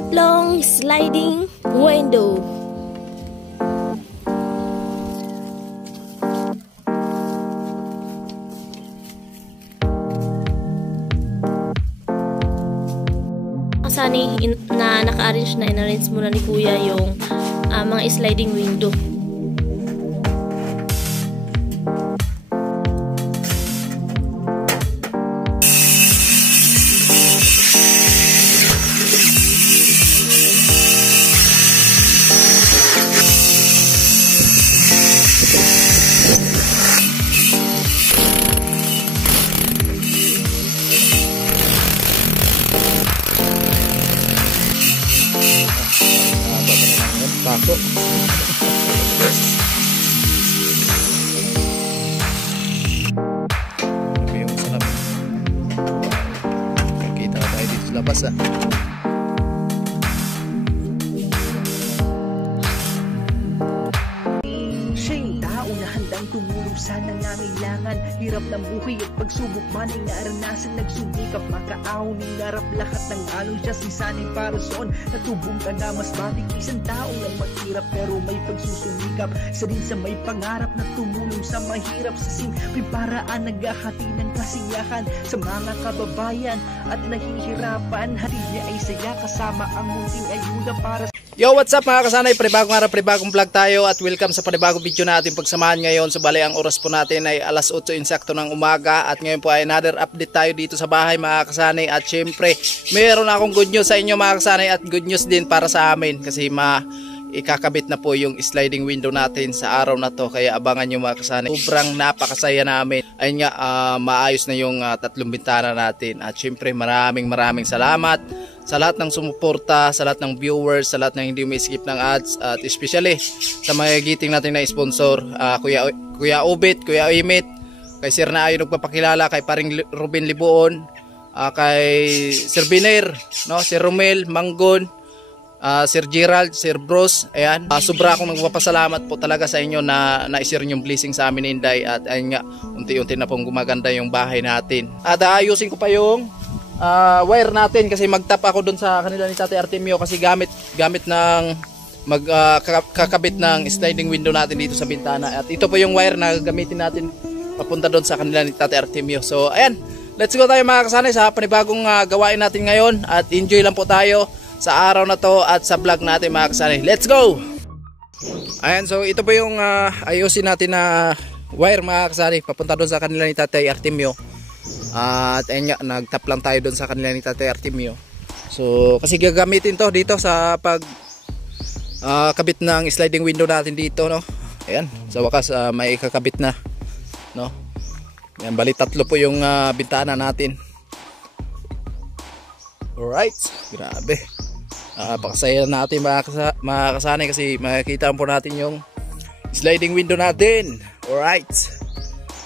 tatlong sliding window. Kasani na naka-arrange na, in-arrange muna ni Kuya yung mga sliding window. Pasok. Yung sarap. Nakikita tayo dito sa labas Siya'y tao na handang tumulong sa nangangailangan. Hirap ng buhay at pagsubok man ay naranasan. Nagsumikap makaaw ng narap lahat ng alon siya sisanay para soon. Natubong ka na mas matik isang taong lang maghirap pero may pagsusumikap. Sa rin sa may pangarap na tumulong sa mahirap. Sa simpleng paraan naghahati ng kasiyahan sa mga kababayan at nahihirapan. Hatid niya ay saya kasama ang munting ayuda para sa... Yo, what's up mga kasanay? Panibagong araw, panibagong vlog tayo at welcome sa panibagong video natin pagsamahan ngayon. So bali ang oras po natin ay alas 8 insakto ng umaga at ngayon po ay another update tayo dito sa bahay mga kasanay. At syempre mayroon akong good news sa inyo mga kasanay at good news din para sa amin kasi ikakabit na po yung sliding window natin sa araw na to, kaya abangan nyo mga kasanay. Sobrang napakasaya namin. Ayun nga, maayos na yung tatlong bintana natin at syempre maraming salamat sa lahat ng sumuporta, sa lahat ng viewers, sa lahat ng hindiumi-skip ng ads at especially sa mga giting natin na sponsor, Kuya Ubit, Kuya Imit, kay Sir na ayo nagpapakilala, kay paring Ruben Libuon, kay Sir Biner, no, Sir Romel Manggon, Sir Gerald, Sir Bros, ayan. Sobra akong nagpapasalamat po talaga sa inyo na na-share yung blessing sa amin Inday at ayun nga, unti-unti na pong gumaganda yung bahay natin. At ayusin ko pa yung wire natin kasi magtap ako doon sa kanila ni Tate Artemio kasi gamit ng kakabit ng sliding window natin dito sa bintana. At ito po yung wire na gamitin natin papunta doon sa kanila ni Tate Artemio. So ayan, let's go tayo mga kasanay sa panibagong gawain natin ngayon at enjoy lang po tayo sa araw na to at sa vlog natin mga kasanay. Let's go! Ayan, so ito po yung ayusin natin na wire mga kasanay papunta doon sa kanila ni Tate Artemio. At ayun nga, nagtap lang tayo doon sa kanila ni Tate Artemio. So kasi gagamitin to dito sa pag kabit ng sliding window natin dito, no. Ayan, sa wakas may kakabit na, no. Ayan, bali tatlo po yung bintana natin. Alright, grabe. Pakasaya natin mga kasanay kasi makikita po natin yung sliding window natin. Alright,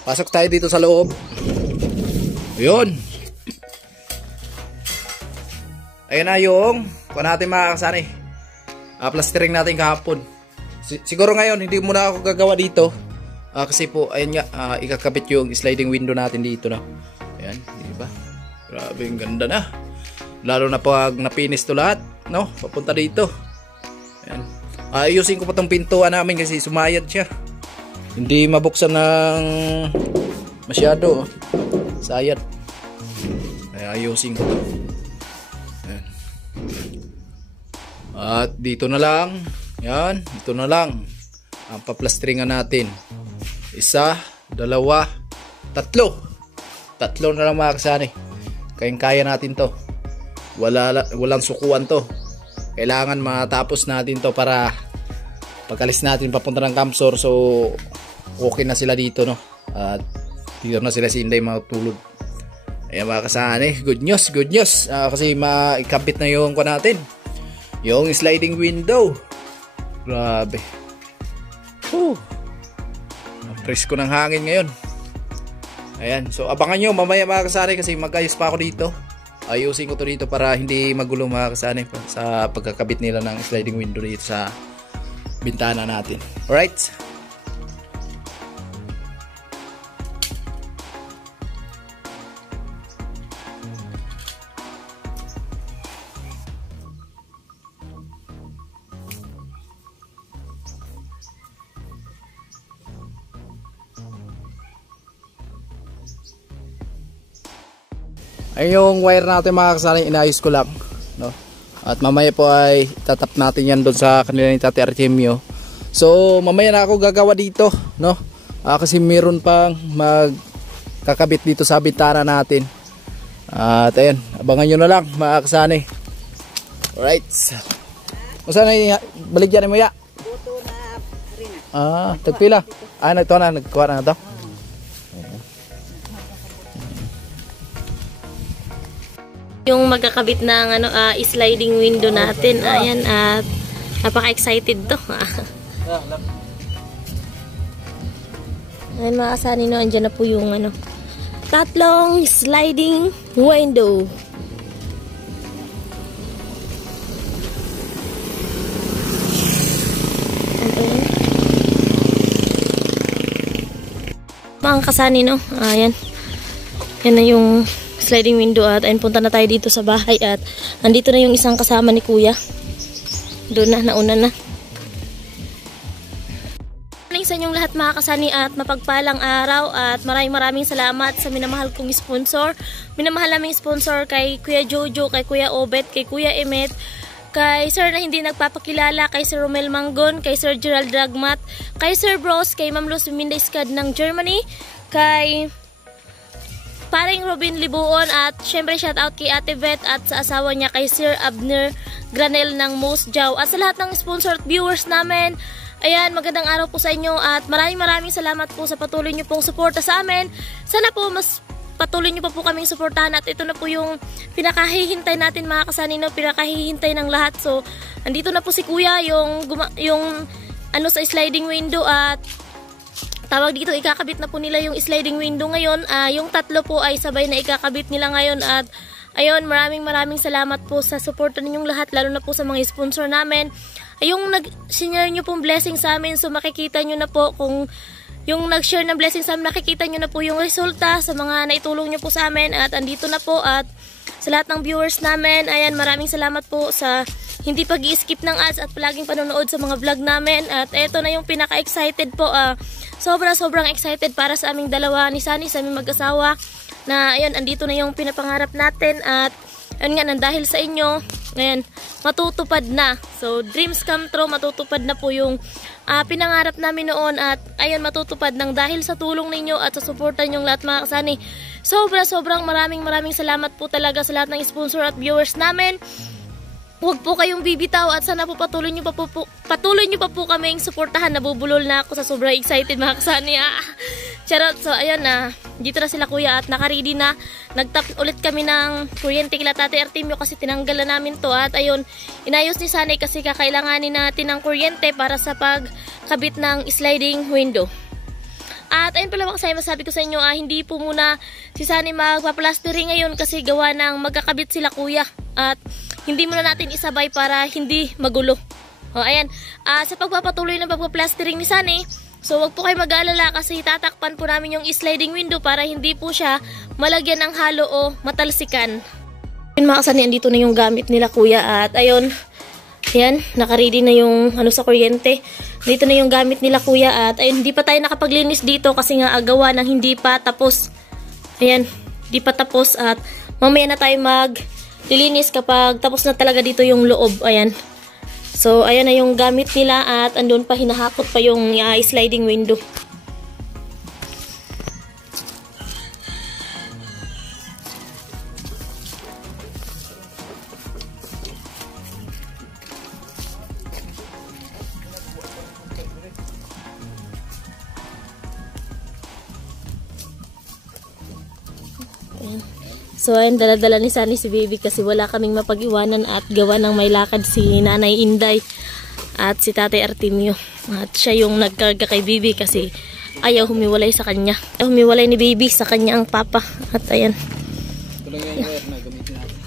pasok tayo dito sa loob. Ayun. Ayun na yung kuha natin mga kasanay. Plastering natin kahapon. Siguro ngayon hindi muna ako gagawa dito. Kasi po ayun nga, ikakabit yung sliding window natin dito na. Ayan, di ba? Grabe, ang ganda na. Lalo na pag napinis to lahat, no? Papunta dito. Ayan. Ayusin ko pa tong pintuan namin kasi sumayad siya. Hindi mabuksan ng masyado. Sayad. Kaya ayusin ko to. Ayan. At dito na lang. Yan, dito na lang ang paplastringan natin. Isa, dalawa, tatlo. Tatlo na lang mga kasanay. Kayang-kaya natin to. Walang sukuan to. Kailangan matapos natin to para pagkalis natin papunta ng Kamsor. So okay na sila dito, no. At dito na sila si Inday matulog. Ayan mga kasanay, good news, good news. Kasi maikabit na yung kuha natin, yung sliding window. Grabe. Ang presko ng hangin ngayon. Ayan, so abangan nyo mamaya mga kasanay kasi mag-ayos pa ako dito. Ayusin ko to dito para hindi magulo mga kasanay sa pagkakabit nila ng sliding window dito sa bintana natin. Alright. Ay yung wire natin mga kasani, inayos ko lang, no? At mamaya po ay tatap natin yan doon sa kanila ni Tate Artemio. So mamaya na ako gagawa dito, no? Kasi meron pang magkakabit dito sa bintana natin. At ayan, abangan nyo na lang mga kasani. Alright. Saan ay baligyan mo ya? Tagpila. Ito na, nagkuha na ito. Yung magkakabit ng sliding window natin. Ayan, at napaka-excited to. Ayan mga kasani, no, andyan na po yung tatlong sliding window. Mga kasani, no, ayan. Yan na yung sliding window at ayun, punta na tayo dito sa bahay at andito na yung isang kasama ni Kuya. Doon na, nauna na. Sa inyong lahat mga kasani at mapagpalang araw at maraming salamat sa minamahal kong sponsor. Minamahal naming sponsor kay Kuya Jojo, kay Kuya Obet, kay Kuya Emet, kay Sir na hindi nagpapakilala, kay Sir Romel Manggon, kay Sir Gerald Dragmat, kay Sir Bros, kay Ma'am Luz Minda Iskad ng Germany, kay Paring Robin Libuon at syempre shout out kay Ate Vet at sa asawa niya kay Sir Abner Granel ng Mosjaw at sa lahat ng sponsor at viewers namin. Ayan, magandang araw po sa inyo at maraming salamat po sa patuloy niyo pong suporta sa amin. Sana po mas patuloy niyo pa po kaming suportahan at ito na po yung pinakahihintay natin mga kasani, no, pinakahihintay ng lahat. So, andito na po si Kuya yung sa sliding window at tawag dito, ikakabit na po nila yung sliding window ngayon. Yung tatlo po ay sabay na ikakabit nila ngayon at ayun, maraming salamat po sa suporta ninyong lahat, lalo na po sa mga sponsor namin. Yung nag-share nyo pong blessing sa amin, so makikita nyo na po kung yung nag-share ng blessing sa amin, nakikita nyo na po yung resulta sa mga naitulong nyo po sa amin at andito na po at sa lahat ng viewers namin, ayan, maraming salamat po sa hindi pag-i-skip ng ads at palaging panonood sa mga vlog namin at eto na yung pinaka-excited po, sobrang excited para sa aming dalawa ni Sunny, sa aming mag-asawa na ayun, andito na yung pinapangarap natin at ayun nga, nang dahil sa inyo, ngayon, matutupad na. So, dreams come true, matutupad na po yung pinangarap namin noon at ayun, matutupad ng dahil sa tulong ninyo at sa suporta ninyong lahat mga kasani. Sobrang maraming salamat po talaga sa lahat ng sponsor at viewers namin. Huwag po kayong bibitaw at sana po patuloy nyo pa po kaming suportahan. Nabubulol na ako sa sobrang excited mga kasani. Charot. So ayun na, dito na sila Kuya at nakaready na. Nagtap ulit kami ng kuryente kila Tate Artemio kasi tinanggal na namin to. At ayun, inayos ni Sunny kasi kakailanganin natin ng kuryente para sa pagkabit ng sliding window. At ayun pala mga kasama, masabi ko sa inyo, hindi po muna si Sunny magpa-plastering ngayon kasi gawa ng magkakabit sila Kuya. At hindi muna natin isabay para hindi magulo. O ayan, sa pagpapatuloy ng pagpa-plastering ni Sunny, so wag po kayo mag-aalala kasi tatakpan po namin yung sliding window para hindi po siya malagyan ng halo o matalsikan. Yun mga kasani, andito na yung gamit nila Kuya at ayun, ayan, nakaready na yung sa kuryente. Dito na yung gamit nila Kuya at ayun, hindi pa tayo nakapaglinis dito kasi nga agawa ng hindi pa tapos. Ayan, hindi pa tapos at mamaya na tayo maglilinis kapag tapos na talaga dito yung loob. Ayan. So, ayan na yung gamit nila at andun pa, hinahakot pa yung sliding window. So, ayun, dala-dala ni Sunny si Baby kasi wala kaming mapag-iwanan at gawa ng may lakad si Nanay Inday at si Tatay Artemio. At siya yung nagkarga kay Baby kasi ayaw humiwalay sa kanya. Ayaw humiwalay ni Baby sa kanya ang papa. At ayan. Ito lang yung wire na gamitin natin.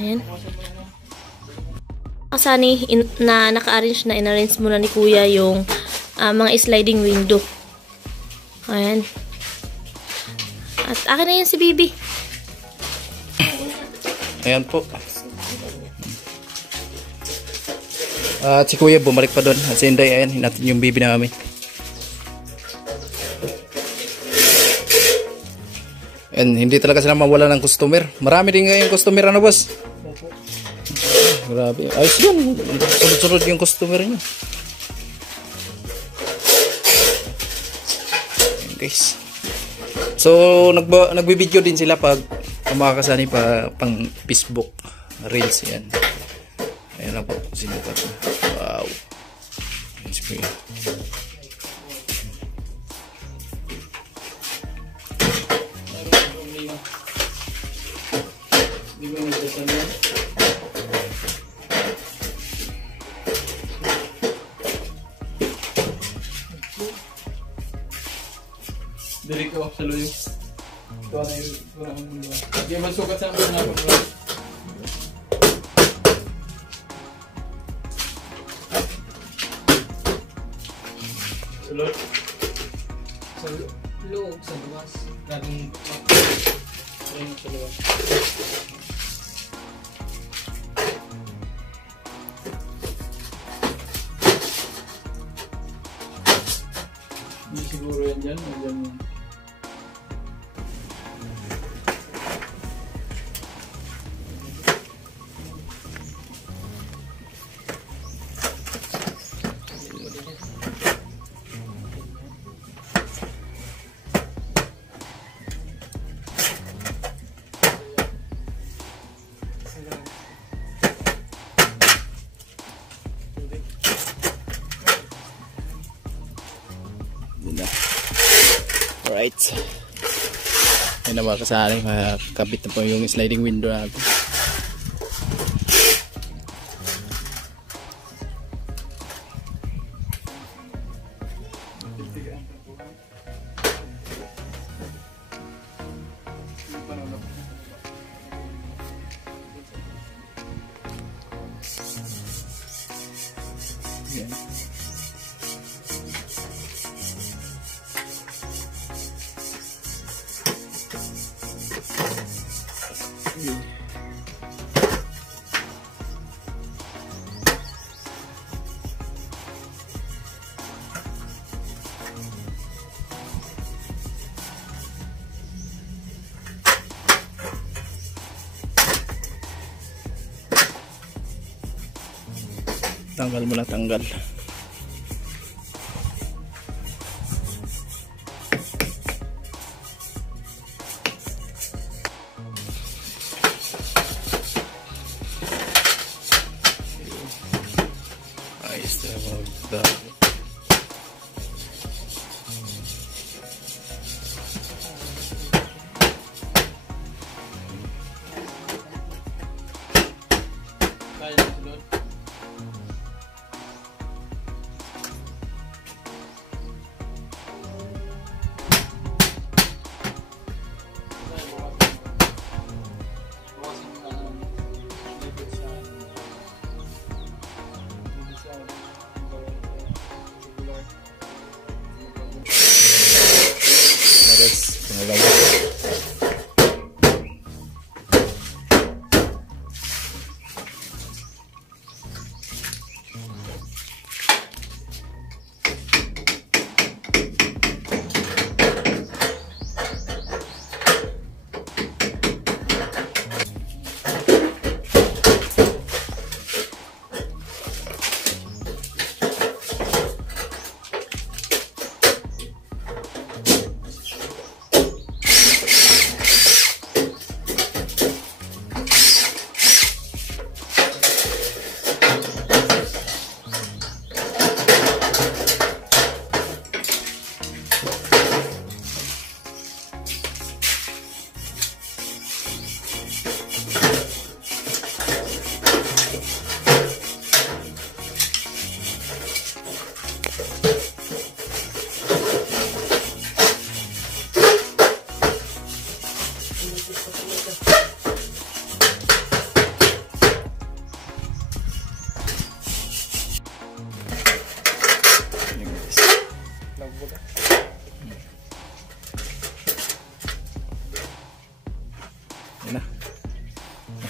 Ayan. Sunny, na naka-arrange na, in-arrange muna ni Kuya yung mga sliding window. Ayan. At akin na yan si Baby. Ayan po. At si Kuya bumalik pa doon. At si Inday, ayan, natin yung bibi namin. And hindi talaga sila mawala ng customer. Marami din ngayon customer, ano boss? Grabe. Ayos yun. Sunod-sunod yung customer niya. Guys. So, nagbi-video din sila pag kumakasani pa pang Facebook Reels yan. Ayan na po. Sinukat na. Wow. Yes, Kuya. Diri ko sa luyo. Ito na yung hindi man sukat sa mga mga. Sulod. Sa loob, sa luwas. Galing sa luwas. Hindi siguro yan dyan. Yan. Alright. Yan na mga kasari. Makakabit na po yung sliding window natin. Yan. Tanggal mo na, tanggal. Ayos na mga.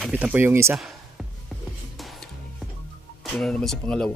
Nakabit na po yung isa. dito na naman sa pangalawa.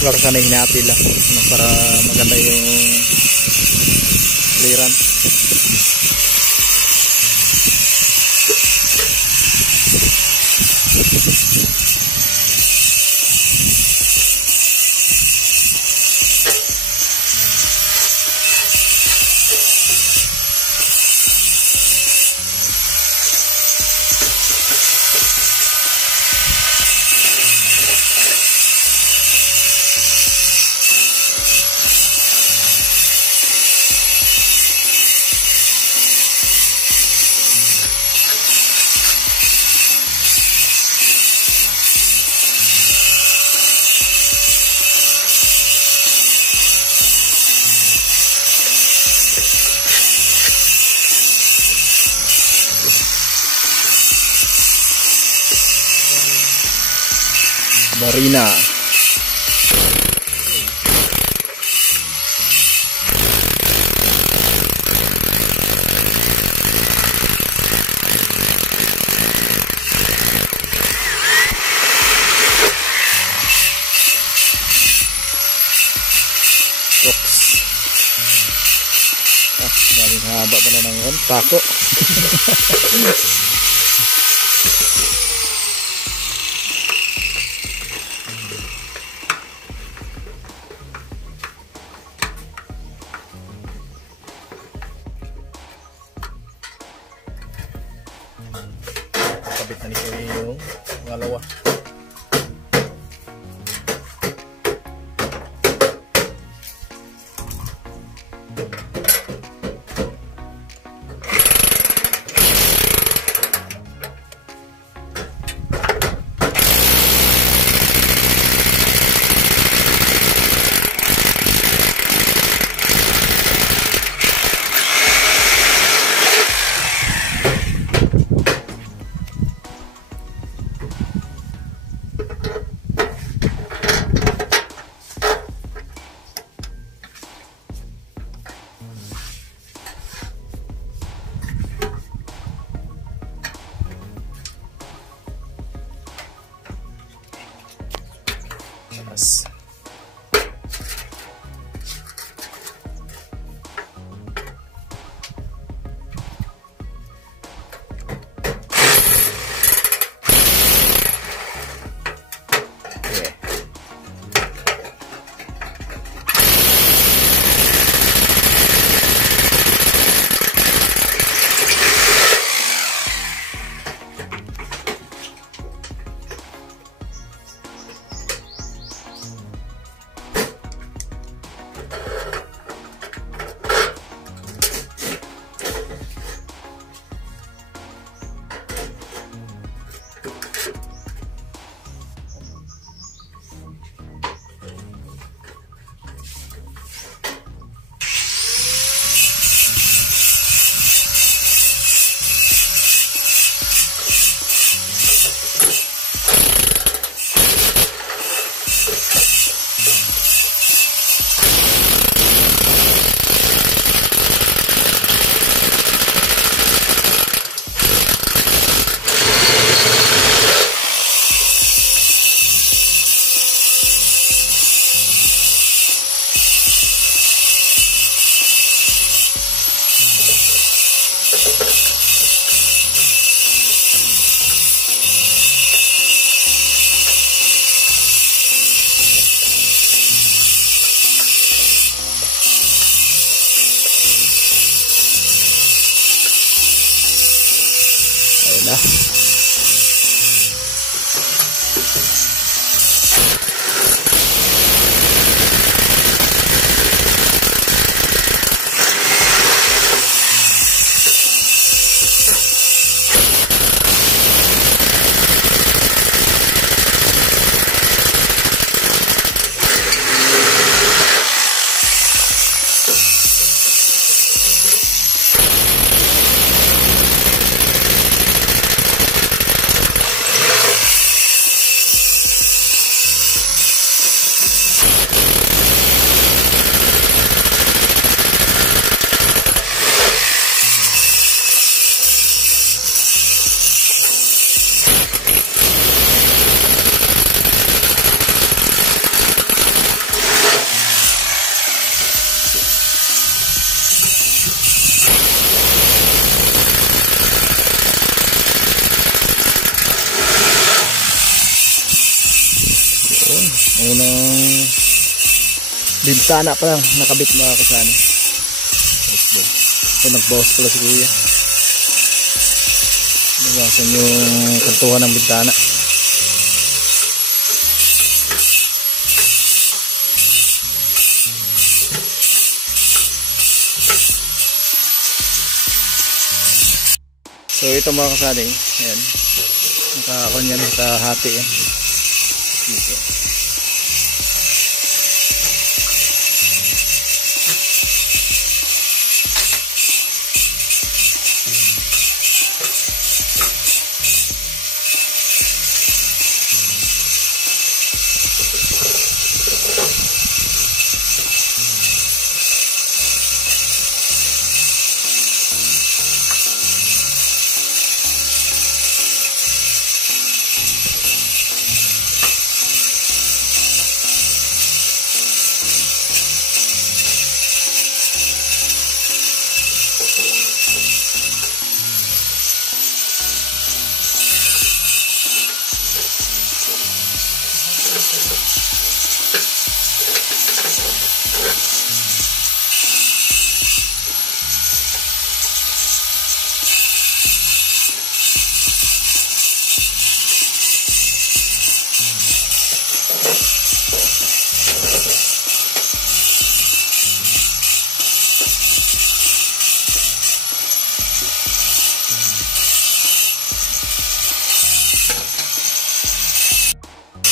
Para sana hinati lang para maganda yung clearance. Barina. Maraming haba pala ng yun. Tako. Kabit na ni Kuya yung pangalawa. Ayun na. Unang bintana pa lang nakabit mga kasani. Ay, nagbawas pala si kuya. Nabawasan yung kantuhan ng bintana. So ito mga kasani, ayan, nakakunya na, nakahati yan dito.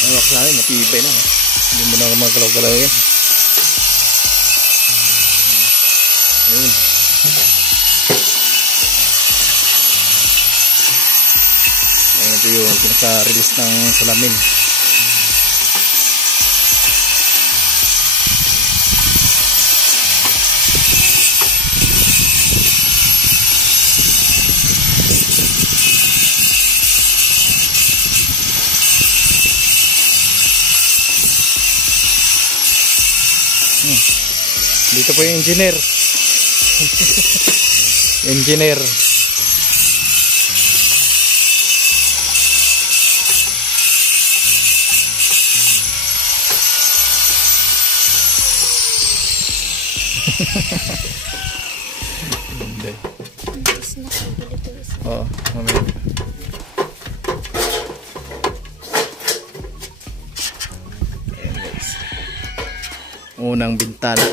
Ang sa akin, matibay na. Hindi mo na magalaw-galaw yan. Ayun. Ayun ito yung pinaka-release ng salamin. Dito po yung engineer. Engineer. Hindi. Oo, mamaya. Ayan guys. Unang bintana.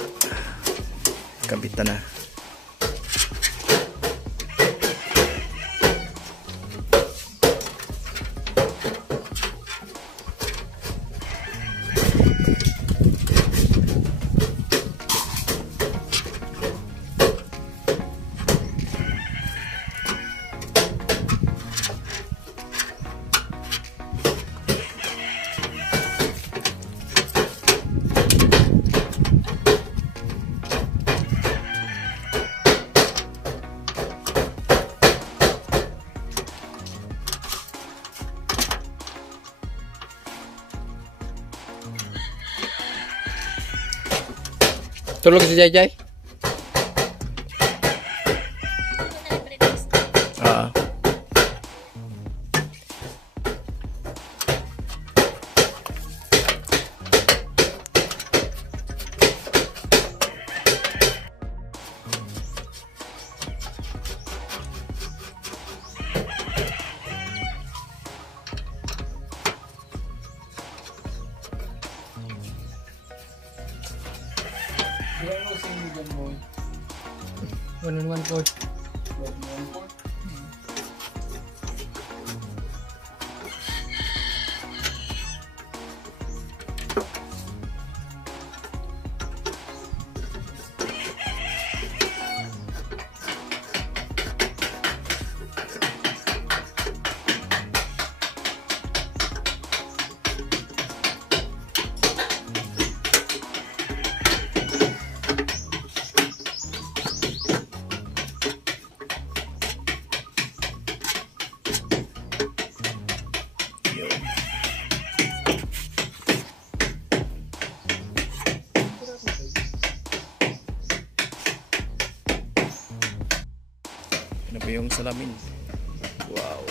Kabitan na. Tulog si Jai Jai. 1 and 1/4. Ano ba yung salamin? Wow.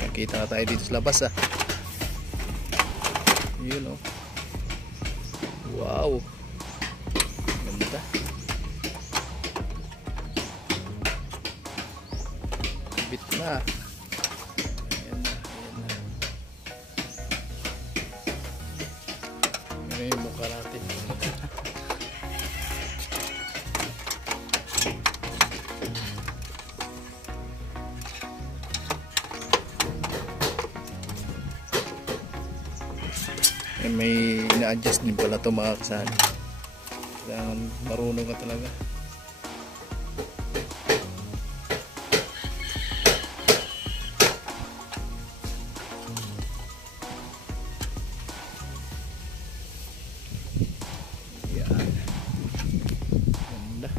Nakita na tayo dito sa labas ah. Yun oh. Wow. Ganda. Bit na. Ayan na. Ayan na. Ano yung mukha natin? May ina-adjust din pala ito mga kasali. Kailangan marunong ka talaga. Yan. Ganda.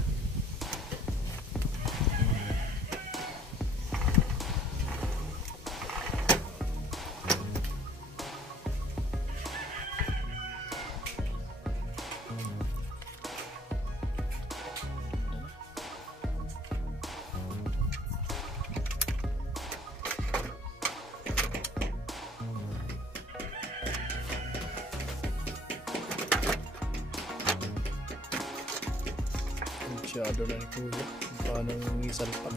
Masyado na ni Kuya. Paano yung isalpak?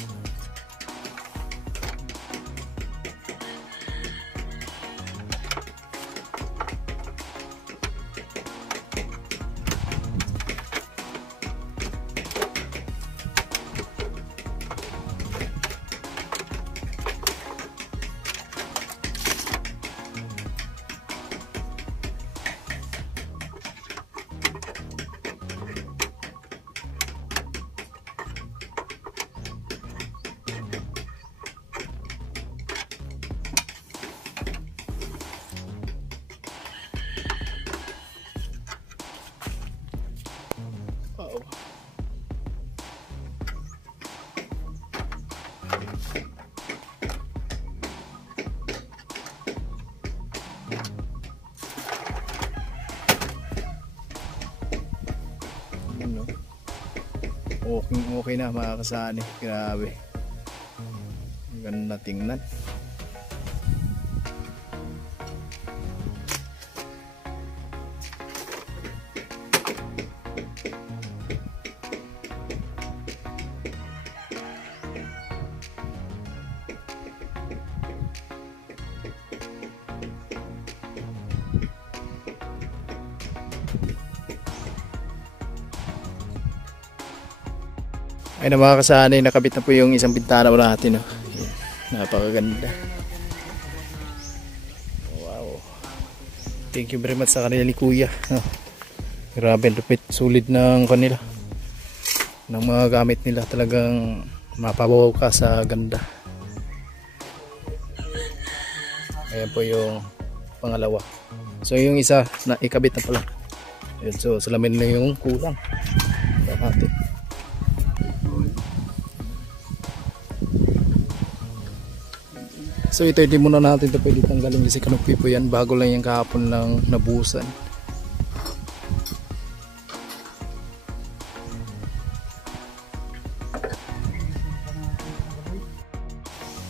Okay na mga kasani. Grabe. Ganda tingnan. Ay na mga kasani, nakabit na po yung isang bintana natin. Oh. Napakaganda. Wow. Thank you very much sa kanila ni Kuya. Oh. Grabe, lupit. Sulit ng kanila. Ng mga gamit nila. Talagang mapabaw ka sa ganda. Ayan po yung pangalawa. So yung isa, na ikabit na pala. Ayan, so salamin na yung kulang. Natin. So ito hindi muna natin ito pwede tanggalin kasi kanupi po yan, bago lang yung kahapon lang nabusan.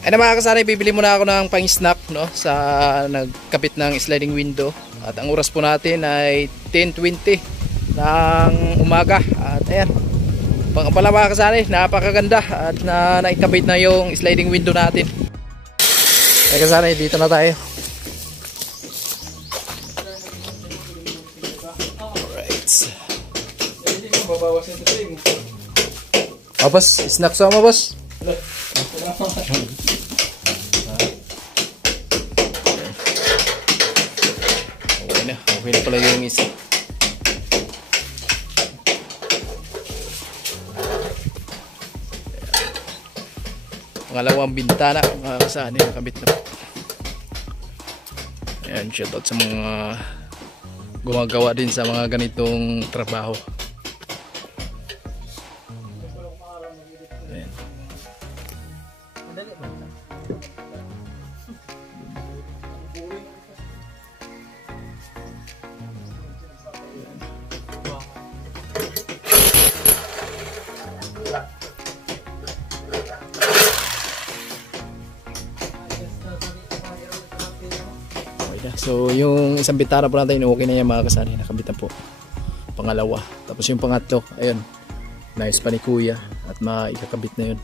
Ay na mga kasari, bibili muna ako ng pang-snap no, sa nagkapit ng sliding window. At ang oras po natin ay 10:20 ng umaga. At ayan, pala mga kasari, napakaganda at naikabit na yung sliding window natin. Ay kasari, dito na tayo. Alright. boss, snack sama boss. Okay na pala yung isa. Pangalawang bintana, mga kasani, nakabit na po. Ayan, shoutout sa mga gumagawa din sa mga ganitong trabaho. Ayan. So yung isang bintana po natin okay na yan mga kasani, nakabit na po. Pangalawa, tapos yung pangatlo, ayun, nice pa ni kuya at maikakabit na yun.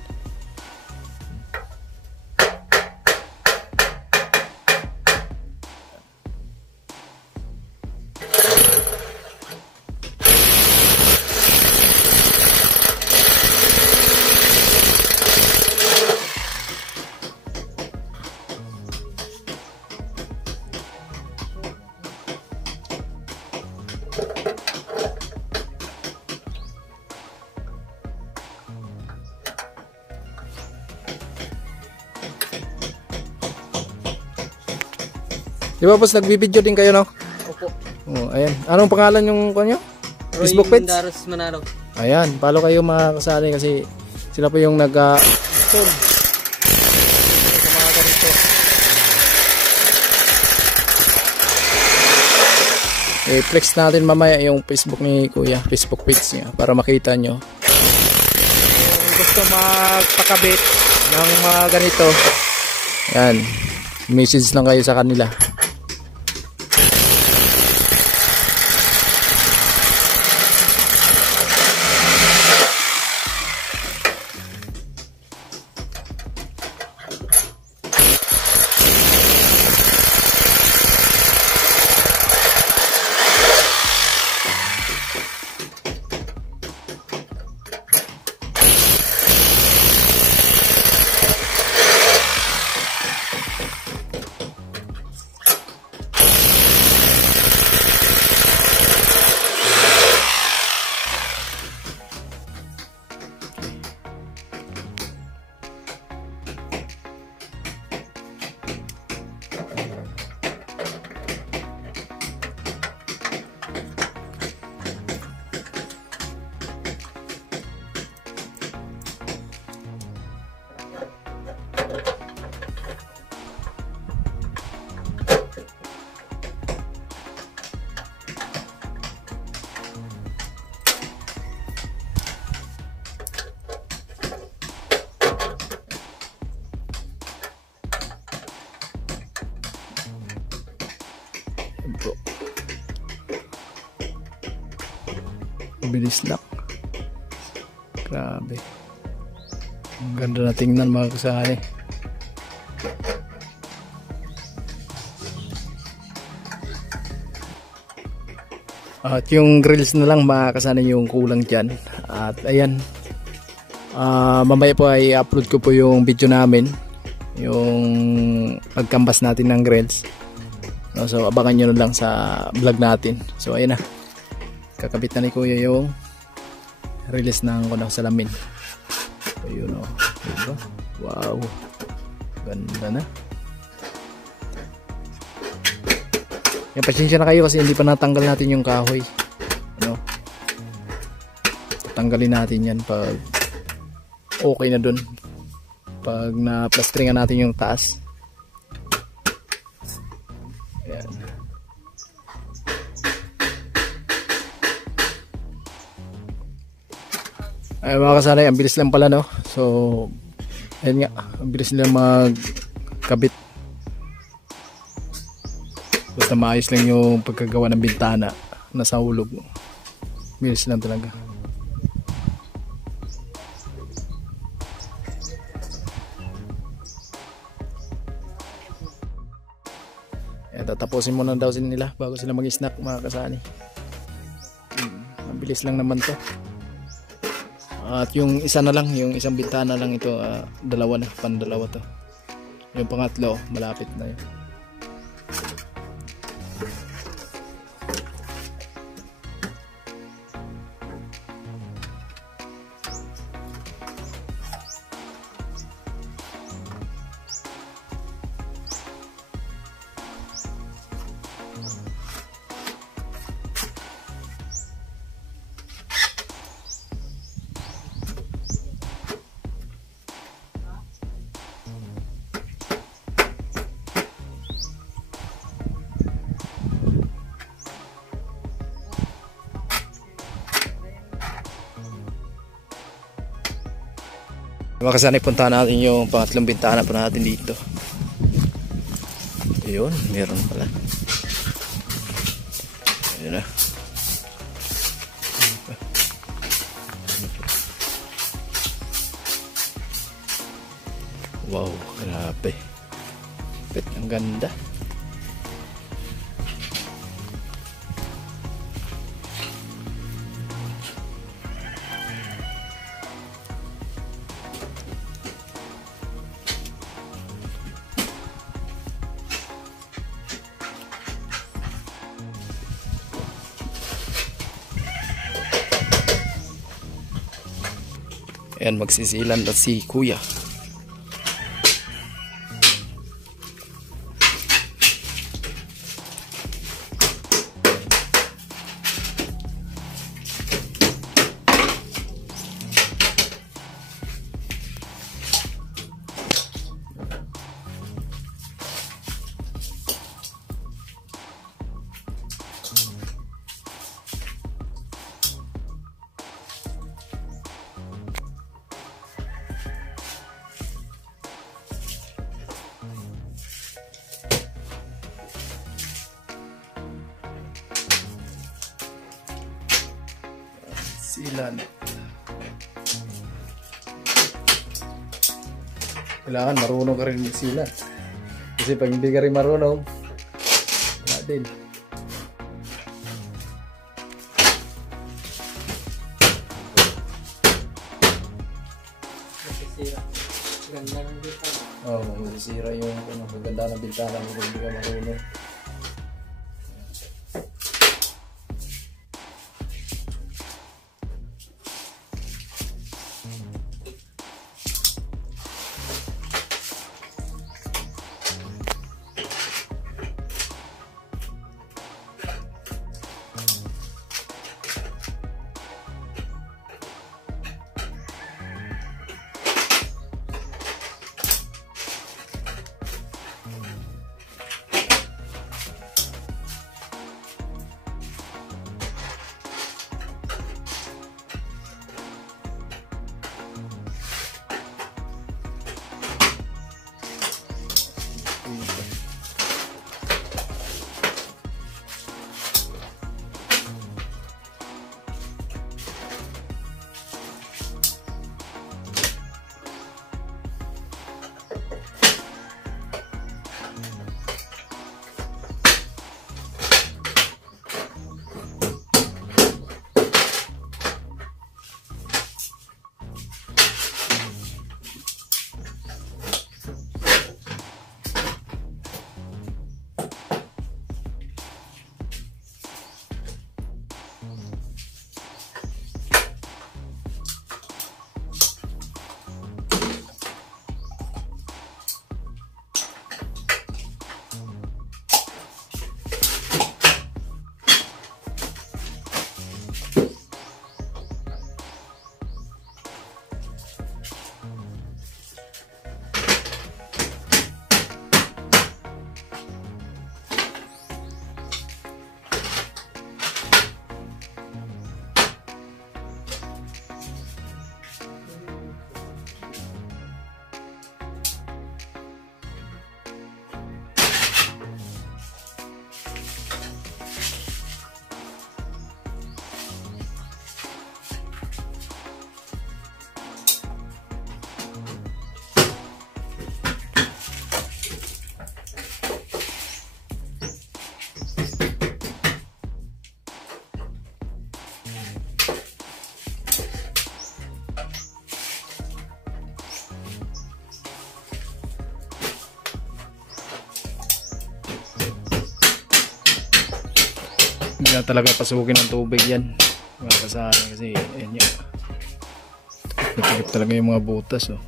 Di ba boss, nagbibideo din kayo, no? Opo. Oh, ayan. Anong pangalan yung kanyo? Facebook page? Daros Manalo. Ayan, follow kayo mga kasali kasi sila po yung nag-install sa mga ganito. I-flex natin mamaya yung Facebook ni kuya, Facebook page niya para makita nyo. Kung gusto magpakabit ng mga ganito, ayan, message lang kayo sa kanila. Bro, bilis lang, grabe, ang ganda na tingnan mga kasali. At yung grills na lang mga kasali yung kulang dyan. At ayan, mamaya po ay upload ko po yung video namin, yung pagkambas natin ng grills. So abangan nyo lang sa vlog natin. So ayun na, kakabit na ni kuya yung release ng kunang salamin. Ayun o, diba? Wow, ganda na. Yan, pasensya na kayo kasi hindi pa natanggal natin yung kahoy. Ano, tanggalin natin yan pag okay na dun, pag na-plasteringan natin yung taas. Ayan. Ay mga kasanay, ang bilis lang pala, no? So ayun nga, ang bilis lang magkabit. Basta maayos lang yung pagkagawa ng bintana na sa hulog. Bilis lang talaga. Tatapusin muna daw nila bago sila mag-snack mga kasani. Ang bilis lang naman to. At yung isa na lang, yung isang bintana lang ito, dalawa na, pandalawa to. Yung pangatlo, malapit na yun. Mga kasanay, puntahan natin yung pangatlong bintana pa natin dito. Ayun, meron pala. Ayun na. Wow, grabe. Pet, ang ganda. Ayan, magsisilan na si Kuya. Silan. Kailangan marunong ka rin magsilan. Kasi pag hindi ka rin marunong, wala din. Oo, masisira yung maganda ng bintana kung hindi ka marunong. Hindi na talaga pasukin ng tubig yan. Mga kasana kasi yan yan. Tikip talaga yung mga butas oh.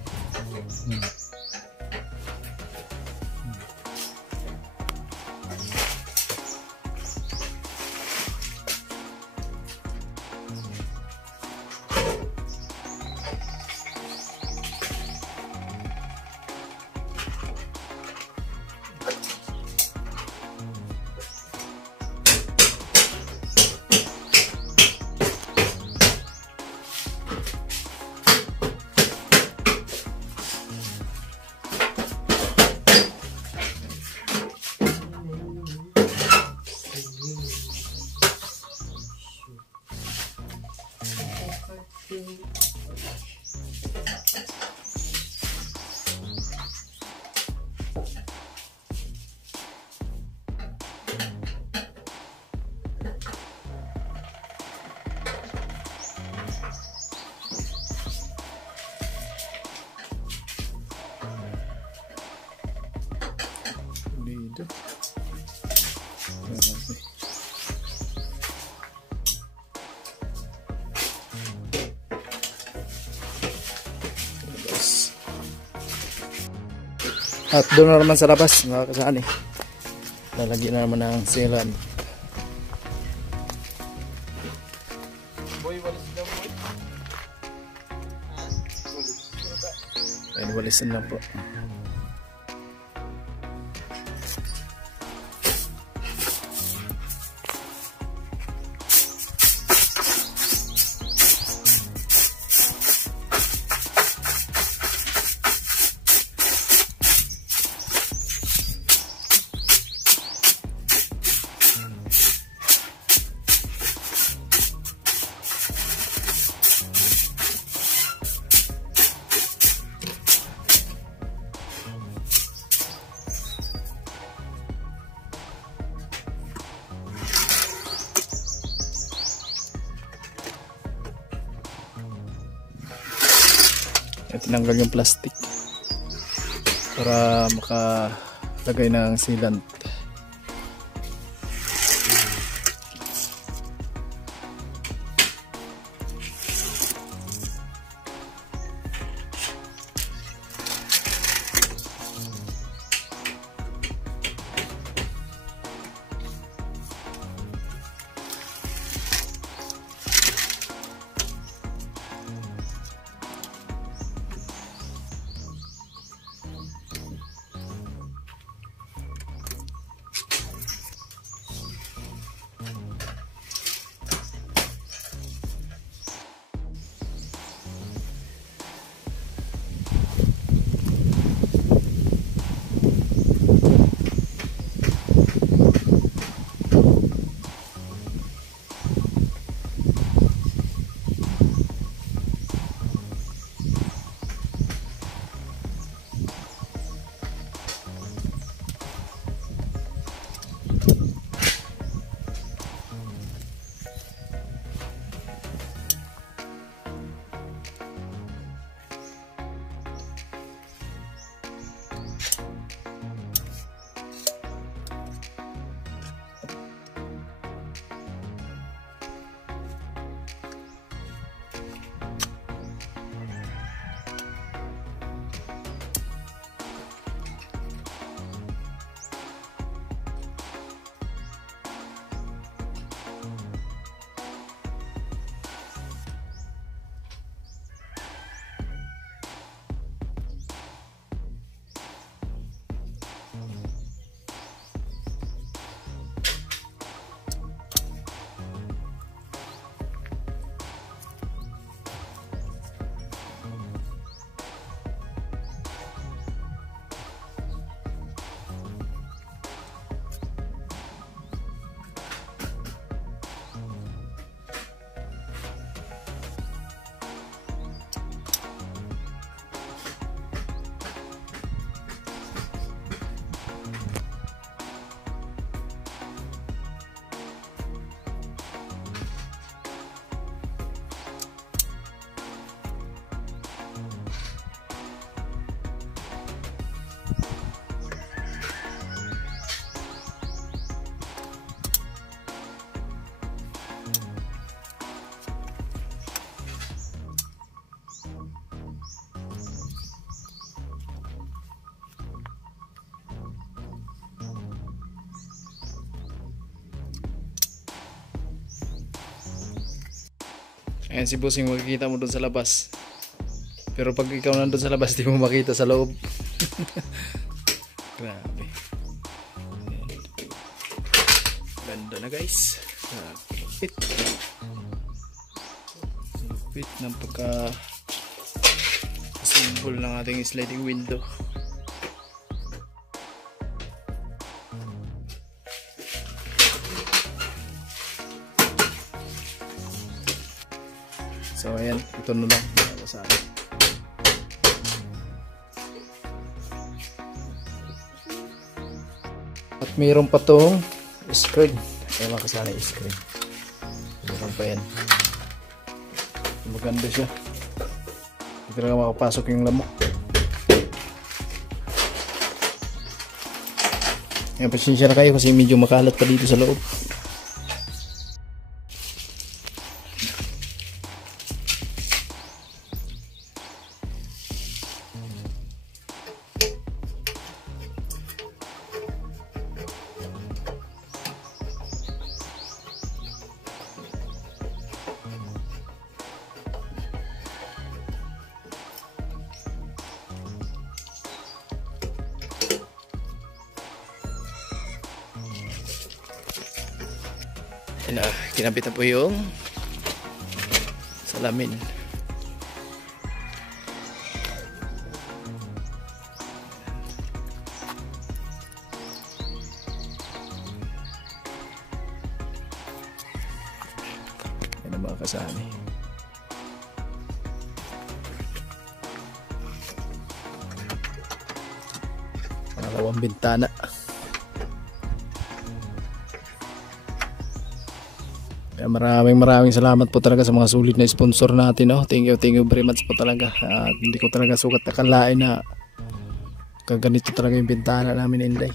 Dito. At doon na naman sa labas mga kasani. Lalagyan na naman ng sealant. Boy, walis daw boy. Ayun, walisan lang po. Tinanggal yung plastic para makalagay ng sealant. Ayan si bossing, makikita mo doon sa labas. Pero pag ikaw nandun sa labas, di mo makita sa loob. Grabe. Ganda na guys. Lupit. Lupit ng pagka-assemble ng ating sliding window. So ayan, ito na lang. At mayroon pa tong screen. Ewan ko sana yung screen. Mayroon pa yan. Maganda siya. Hindi talaga makapasok yung lamok. Ngayon, pasensya na kayo kasi medyo makalat pa dito sa loob. Kinabit na po yung salamin. Yan ang mga kasani. Pangalawang bintana. Maraming salamat po talaga sa mga sulit na sponsor natin, no? Thank you very much po talaga. Hindi ko talaga sukat akalain na kaganito talaga yung bintana namin, Inday.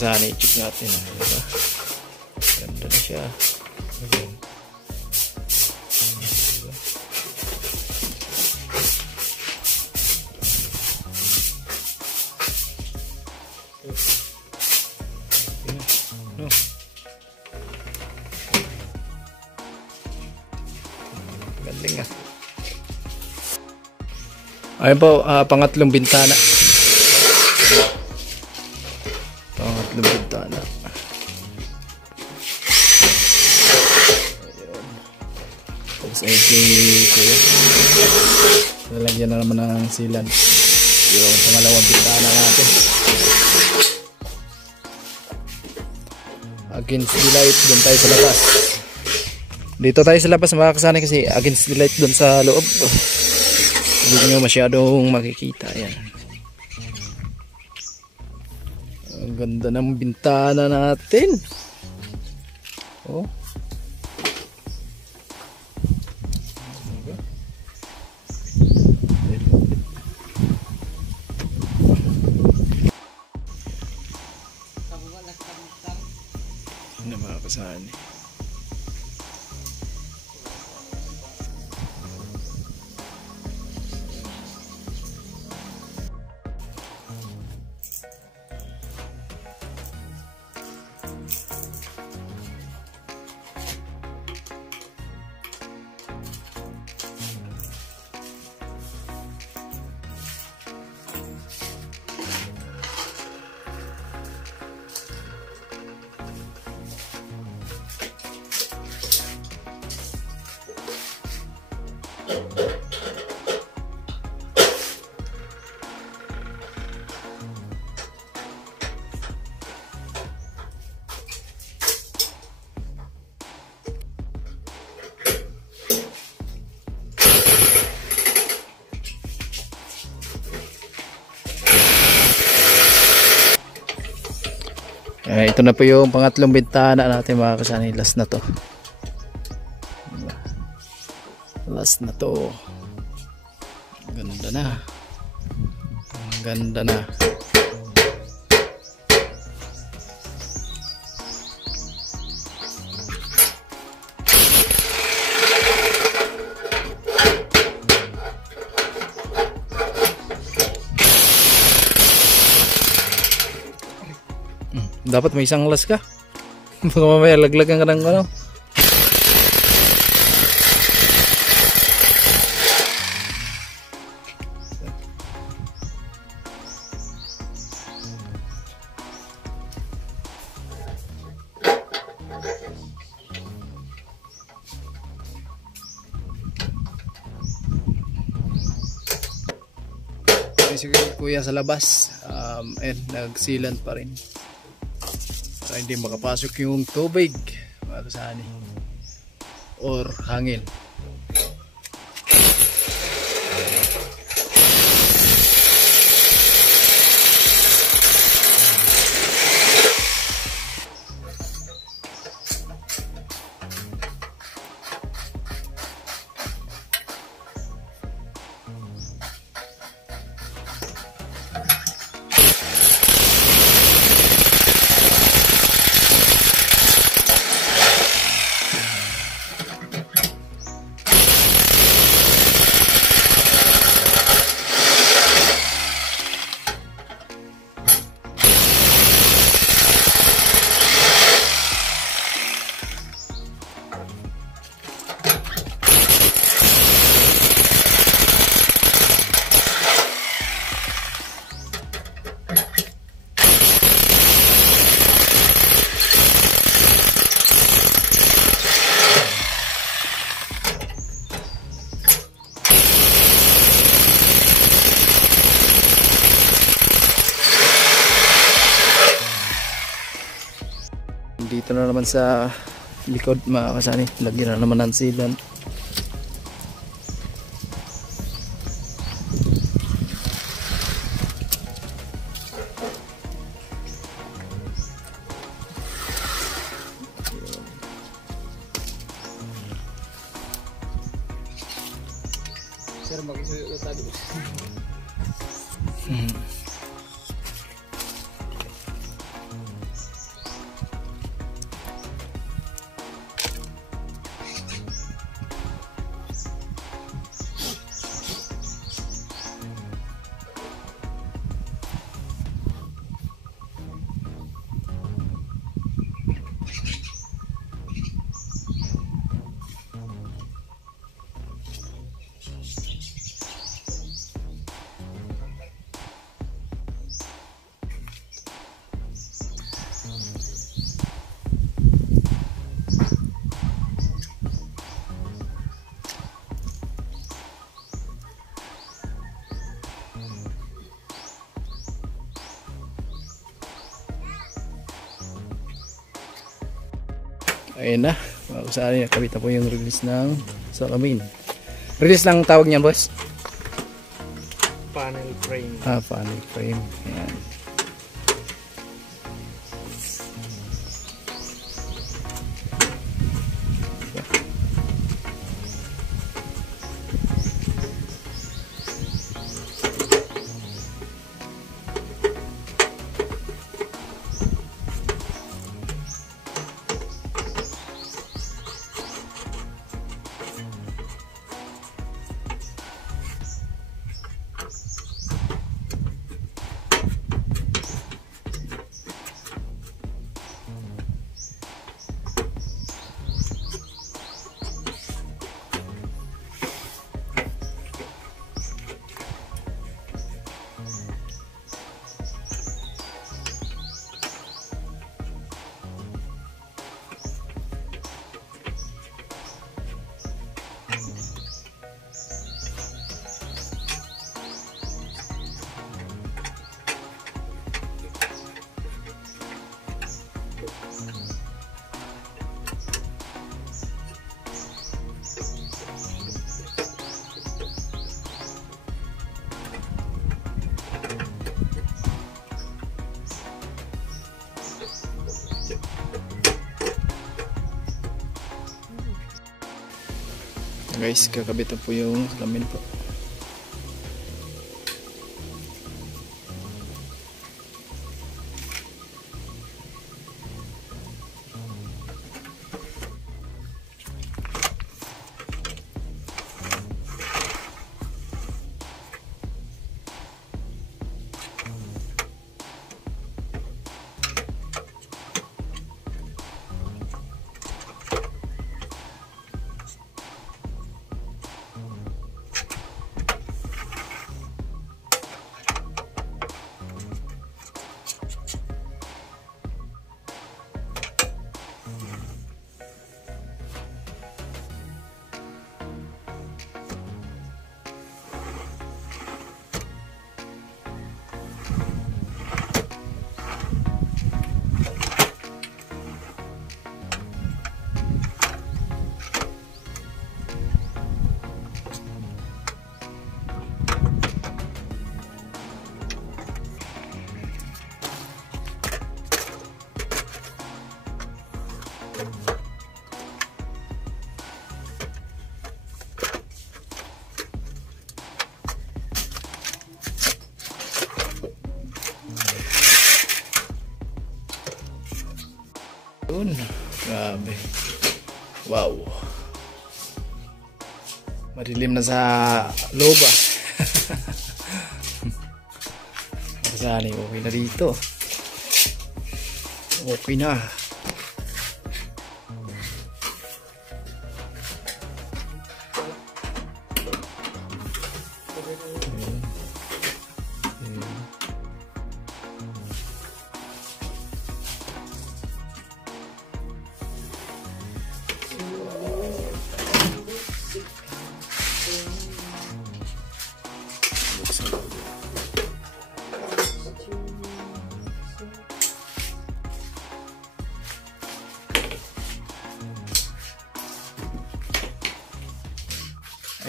Sana i-check natin, diba? Ganda na siya. Ayan. No. Galing ah. Ayan po, pangatlong bintana. Pangatlong bintana. Ayun. Tapos ay kuya. Lalagyan na naman ng silan. Yung pangalawang bintana natin. Against the light, doon tayo sa labas. Dito tayo sa labas mga kasani kasi against the light doon sa loob. Hindi nyo masyadong makikita. Ayan. Ang ganda ng bintana natin. Oh. Ano mga kasani? Ito na po yung pangatlong bintana natin mga kasani. Last na to. Last na to. Ganda na. Ang ganda na. Dapat may isang las ka. Baka mamaya laglagan ka ng ano. Si kuya sa labas and nagsilan pa rin para hindi makapasok yung tubig mga kasani or hangin. Dito na naman sa likod mga kasani, lagyan na naman ng silan. Sir, mag-isuyo tayo. Ayun na, mga kasani, nakabit na po yung release ng salamin. Release lang tawag niya, boss? Panel frame. Panel frame. Ayan. Guys, kakabit na po yung salamin po. Yun, grabe. Wow. Madilim na sa loob ah. Sana okay na dito. Okay na.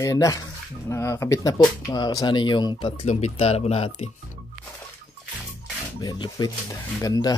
Ayan na, nakakabit na po mga kasani yung tatlong bintana po natin. Ayan, lupit, ang ganda.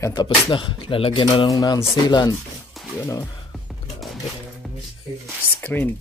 Yan, tapos na. Lalagyan na lang ng sealant. Yun o. Grabe. Screen.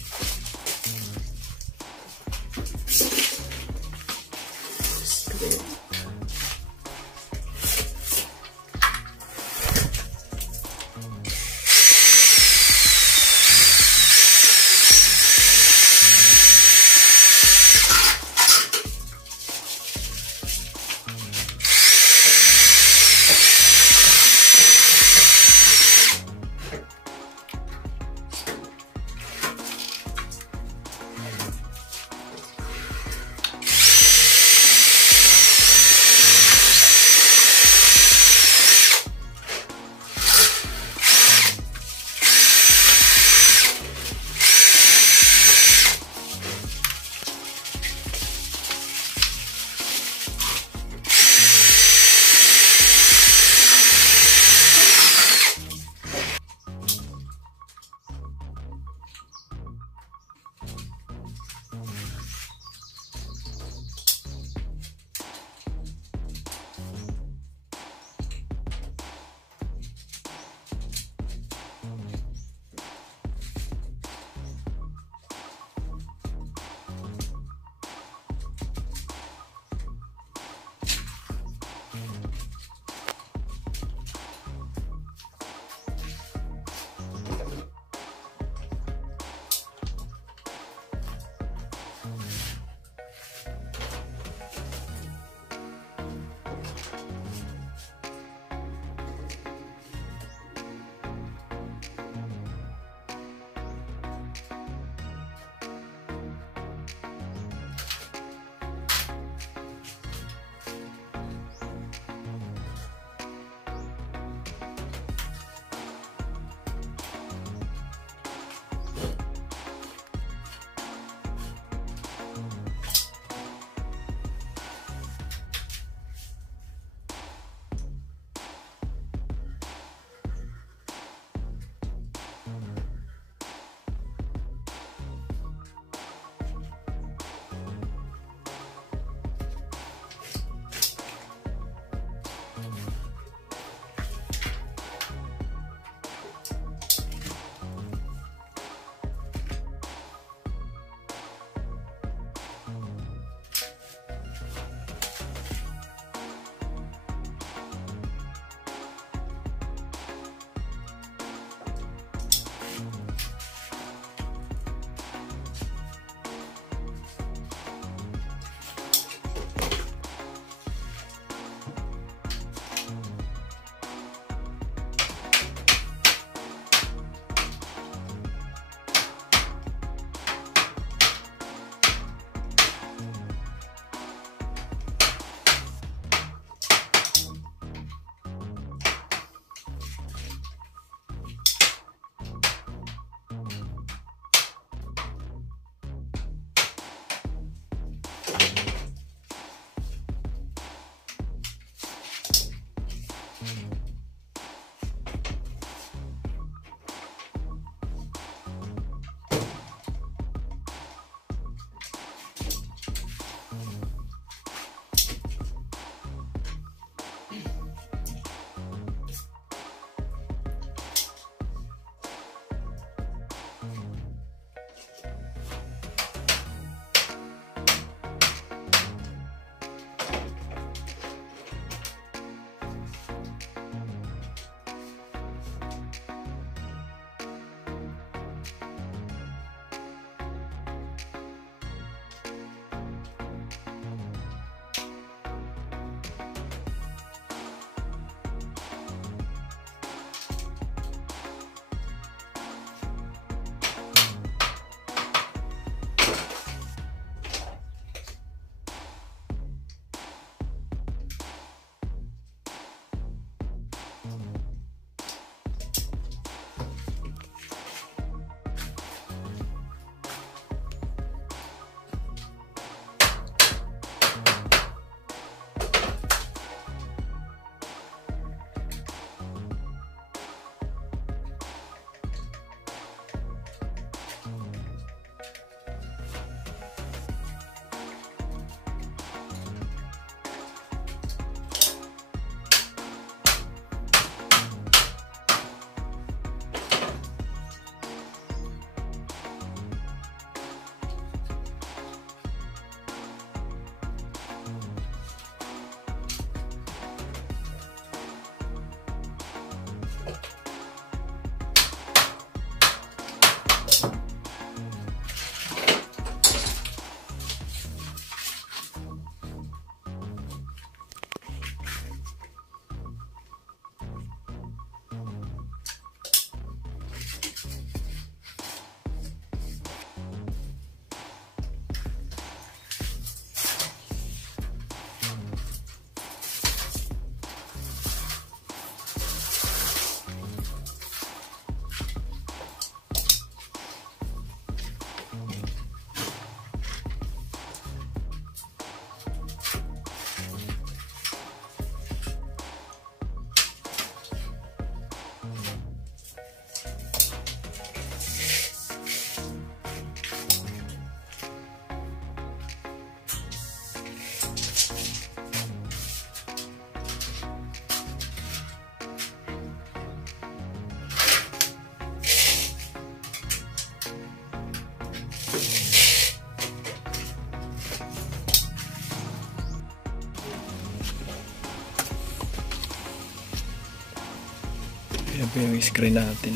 Yan po yung screen natin.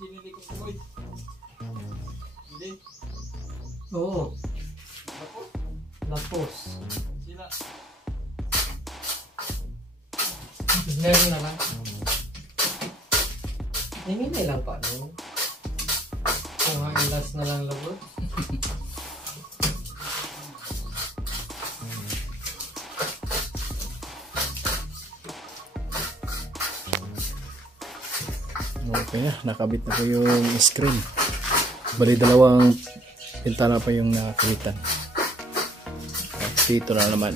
Sinilikot ko boy. Hindi. Oo. Lapos. Sila. Meron na lang. Hindi lang pa no. Kung ilas na lang labot. Okay na, nakabit na po yung screen. Bali dalawang pintana pa yung nakakitan. At dito na naman.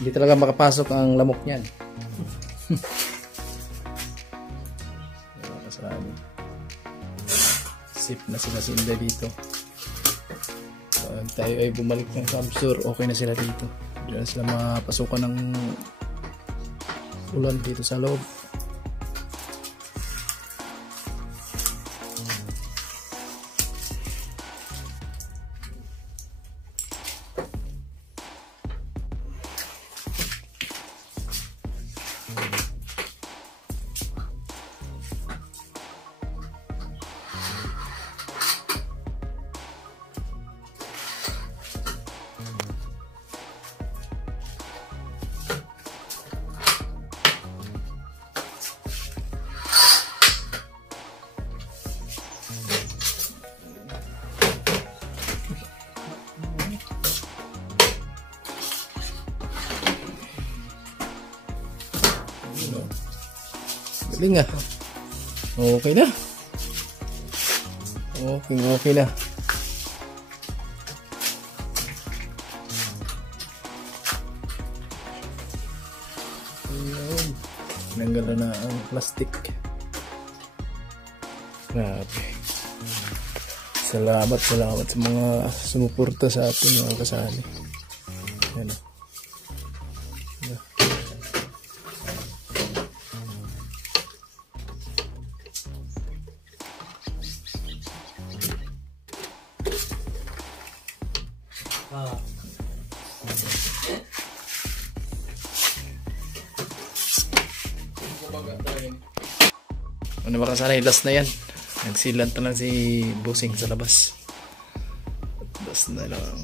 Hindi talaga makapasok ang lamok niyan. Sip na sila Inday dito. Pag tayo ay bumalik ng Samsur, okay na sila dito. Diyan sila mapasukan ng ulan dito sa loob. Galing ah. Okay na. Okay na. Ayan. Nanggal na ang plastic. Grabe. Salamat sa mga sumuporta sa atin mga kasali. Ayan o. Ano ba kasali, last na yan. Nagsilant na lang si Busing sa labas. Last na lang.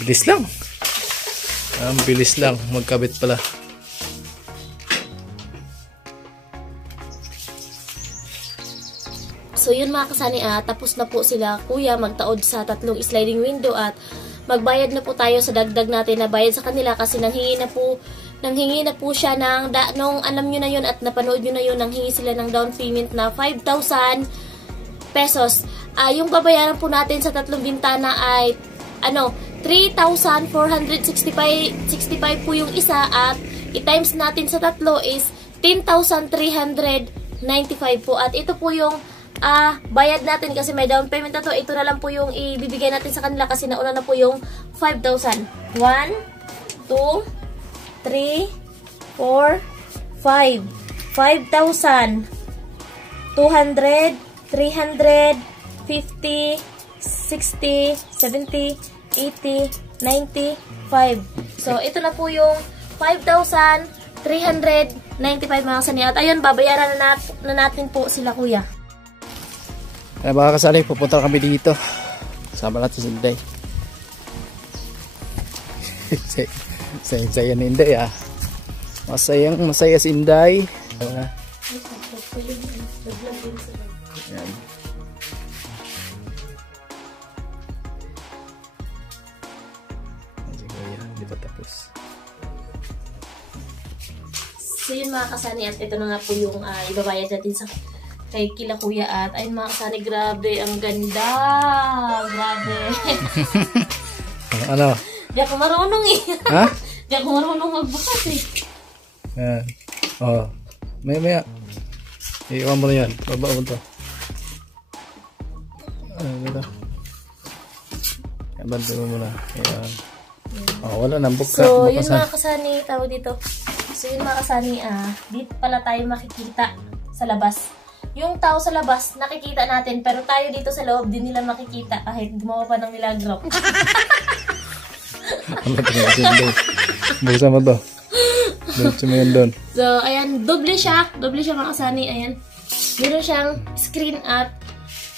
Bilis lang. Ang bilis lang magkabit pala. So yun mga kasani, tapos na po sila kuya magtaod sa 3 sliding window at magbayad na po tayo sa dagdag natin na bayad sa kanila kasi nanghingi na po siya ng nung alam nyo na yun at napanood nyo na yun, nanghingi sila ng down payment na 5,000 pesos. Yung babayaran po natin sa 3 bintana ay 3,465 po yung isa at i-times natin sa 3 is 10,395 po at ito po yung bayad natin kasi may down payment na to. Ito na lang po yung ibibigay natin sa kanila kasi nauna na po yung 5,000. 1, 2, 3, 4, 5. 5,000. 200, 300, 50, 60, 70, 80, 95. So, ito na po yung 5,000, 395 mga kasani. At ayun, babayaran na natin po sila kuya. Kaya mga kasali, pupunta kami dito. Sama natin si Inday. Saya ni Inday ah. Masaya si Inday. Yan. Hindi pa tapos. So yun mga kasani, at ito na nga po yung ibabayad natin sa kay kila kuya. At ayun mga kasani, grabe, ang ganda. Grabe. Ano? Di ako marunong eh. Ha? Di ako marunong magbukas eh. Yan. Oh. Maya. Iiwan mo na yan. Baba mo to. Dito. Bantu mo muna. Ayan. Oh, wala nang buka. So yun mga kasani, tawag dito. So yun mga kasani, dito pala tayo makikita sa labas. Yung tao sa labas, nakikita natin, pero tayo dito sa loob, din nila makikita kahit gumawa pa ng milagro. Buksan mo to. Buksan mo yan doon. So, ayan, doble siya mga kasani, ayan. Meron siyang screen at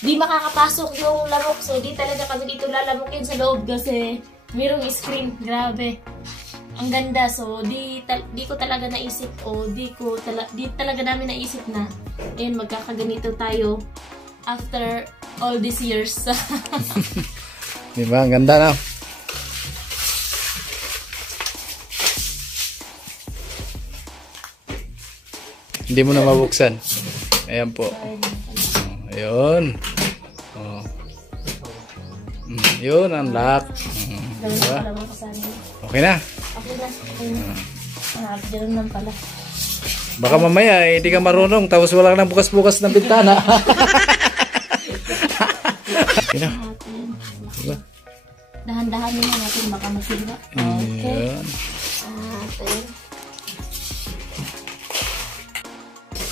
di makakapasok yung lamok. So, di talaga kami dito lalamukin sa loob kasi merong screen. Grabe. Ang ganda. So, di ko talaga naisip o di talaga namin naisip na ayun, magkakaganito tayo after all these years. Diba? Ang ganda na. Hindi mo na mabuksan. Ayan po. Ayun. Oh. Yun, ang lock. Diba? Okay na. Okay na. Diyan naman pala. Baka mamaya hindi ka marunong tapos wala ka nang bukas-bukas ng bintana. Okay na. Diba? Dahan-dahan nyo natin baka masira. Okay. Okay.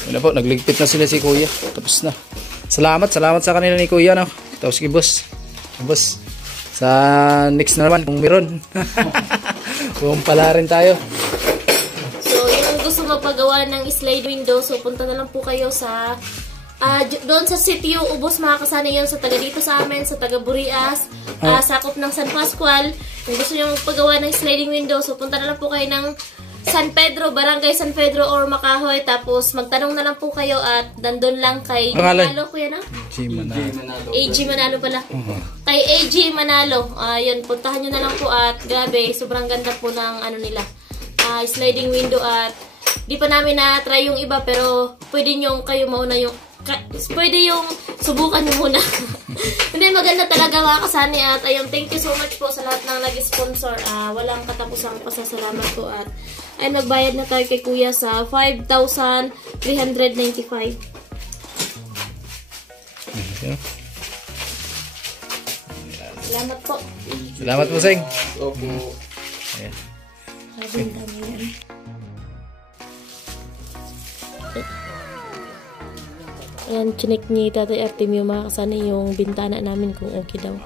Wala po, nagligpit na sila si Kuya. Tapos na. Salamat sa kanila ni Kuya, no? Tapos kay Boss. Boss, sa next na naman, kung meron. Kung pala rin tayo. So, yung gusto magpagawa ng slide window, so punta na lang po kayo sa doon sa sitio Ubos mga kasani yun, sa taga dito sa amin, sa taga Burias, sakop ng San Pascual. Kung gusto nyo magpagawa ng sliding window, so punta na lang po kayo ng San Pedro, Barangay San Pedro or Makahoy. Tapos magtanong na lang po kayo at nandun lang kay Manalo, kuya na? AG Manalo pala. Kay AG Manalo. Yun, puntahan nyo na lang po at grabe, sobrang ganda po ng ano nila. Sliding window at di pa namin na-try yung iba pero pwede nyo kayo mauna yung pwede yung subukan nyo muna. Hindi, maganda talaga mga kasani at ayun, thank you so much po sa lahat ng nag-sponsor. Walang katapusang pasasalamat po at ay magbayad na tayo kay Kuya sa 5,395. Salamat po. Salamat po, Seng. Opo. Ayan. Ayan, chinek ni Tatay Artemio mga kasani yung bintana namin kung okay daw.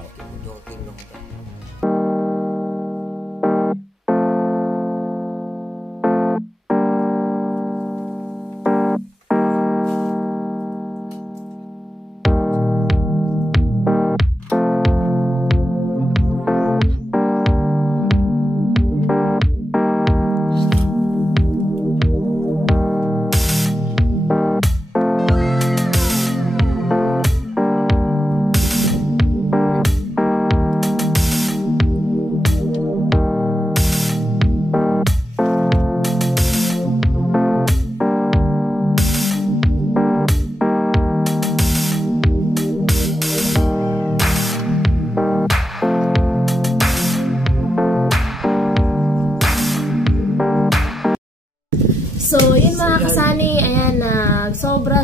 So, yun mga kasani, ayan, sobra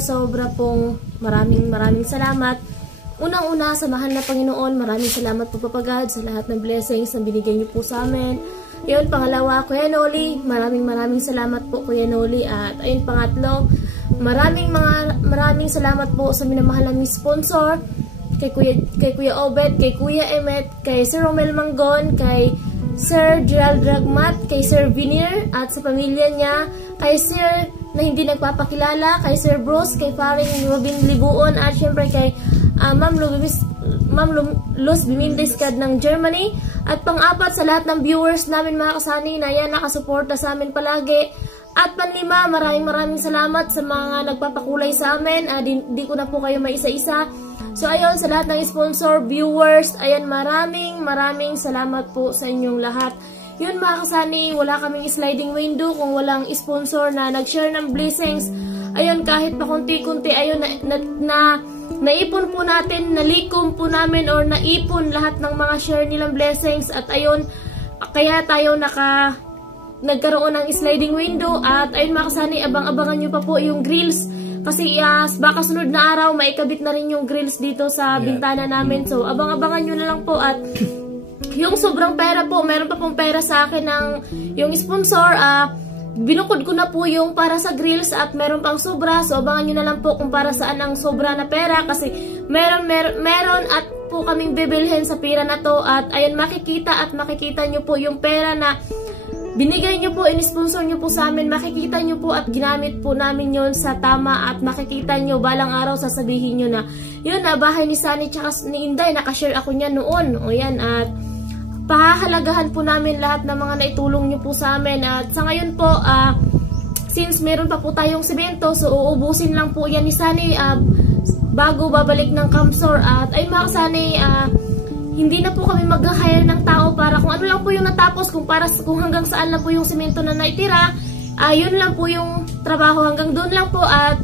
pong maraming salamat. Unang-una, sa mahal na Panginoon, maraming salamat po Papa God sa lahat ng blessings na binigay niyo po sa amin. Yun, pangalawa, Kuya Noli, maraming salamat po Kuya Noli. At ayun, pangatlo, maraming salamat po sa minamahal naming sponsor, kay Kuya Obet, kay Kuya Emet, kay Sir Romel Manggon, kay Sir Gerald Dragmat, kay Sir Vinir at sa pamilya niya, kay Sir na hindi nagpapakilala, kay Sir Bruce, kay paring Robin Libuon, at syempre kay Ma'am Luz Bimindeskad ng Germany. At pang-apat sa lahat ng viewers namin mga kasani na yan nakasuporta sa amin palagi. At panlima, maraming salamat sa mga nagpapakulay sa amin. Di ko na po kayo maisa-isa. So ayun, sa lahat ng sponsor, viewers, ayan, maraming salamat po sa inyong lahat. Yun mga kasani, wala kaming sliding window kung walang sponsor na nag-share ng blessings. Ayun, kahit pa kunti-kunti, ayun, naipon po natin, nalikom po namin or naipon lahat ng mga share nilang blessings. At ayun, kaya tayo nagkaroon ng sliding window. At ayun mga kasani, abang-abangan nyo pa po yung grills. Kasi baka sunod na araw, maikabit na rin yung grills dito sa bintana namin. So abang-abangan nyo na lang po. At yung sobrang pera po, meron pa pong pera sa akin ng yung sponsor. Binukod ko na po yung para sa grills at meron pang sobra. So abangan nyo na lang po kung para saan ang sobra na pera. Kasi meron at po kaming bibilhin sa pera na to. At ayun, makikita nyo po yung pera na binigay nyo po, in-sponsor nyo po sa amin. Makikita nyo po at ginamit po namin yon sa tama. At makikita nyo, balang araw sasabihin nyo na yun na bahay ni Sunny tsaka ni Inday, nakashare ako niya noon. O yan, at pahahalagahan po namin lahat ng mga naitulong nyo po sa amin. At sa ngayon po, since meron pa po tayong semento, so uubusin lang po yan ni Sunny bago babalik ng Kamsor. At ay mga Sunny, hindi na po kami mag-hire ng tao para kung ano lang po yung natapos, kung hanggang saan lang po yung semento na naitira, yun lang po yung trabaho, hanggang doon lang po. At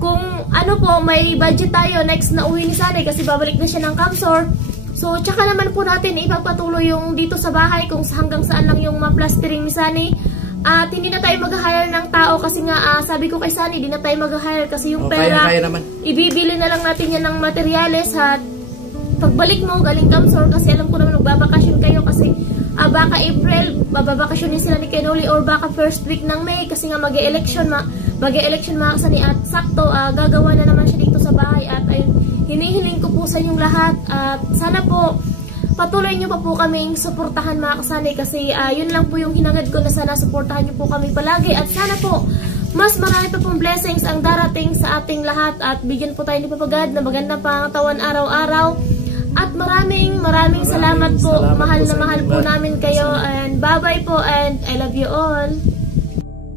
kung ano po, may budget tayo next na uwi ni Sunny kasi babalik na siya ng Kamsor. So, tsaka naman po natin ipagpatuloy yung dito sa bahay kung hanggang saan lang yung ma-plastering ni Sunny. At hindi na tayo mag-hire ng tao kasi nga, sabi ko kay Sunny, hindi na tayo mag-hire kasi yung pera, kaya naman. Ibibili na lang natin yan ng materyales. At pagbalik mo, galing Kamsor, kasi alam ko naman magbabakasyon kayo kasi baka April, bababakasyonin sila ni Kenoli or baka first week ng May kasi nga mag-e-election mga kasani. At sakto, gagawa na naman siya dito sa bahay. At ayun, hinihiling ko po sa inyong lahat at sana po patuloy nyo pa po kaming suportahan mga kasani kasi yun lang po yung hinangad ko na sana suportahan nyo po kami palagi. At sana po mas marami pa pong blessings ang darating sa ating lahat at bigyan po tayo ni Papagad na magandang pangatawan araw-araw. At maraming salamat po. Mahal na mahal po namin kayo and bye-bye po and I love you all.